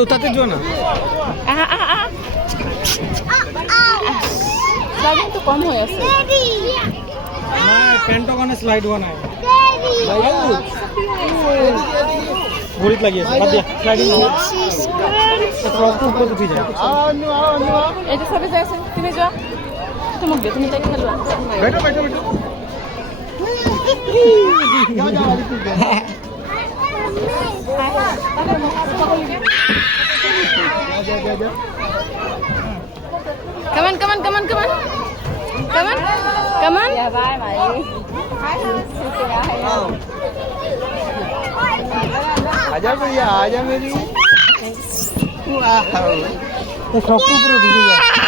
उतारते जो ना স্লাইডিং তো কম হয়ে আছে পেন্টাগনে স্লাইড हुआ ना ঘড়িত লাগি আছে বাদ দিয়া স্লাইডিং ऊपर उठी जाए এটা সবে যাচ্ছে তুমি যাও তুমি তাই খেলবা बैठो बैठो बैठो Come on, come on, come on, come on. Come on, come on. Yeah, bye, bye. आजा भैया आजा मेरी वाह ये सब ऊपर उठ गया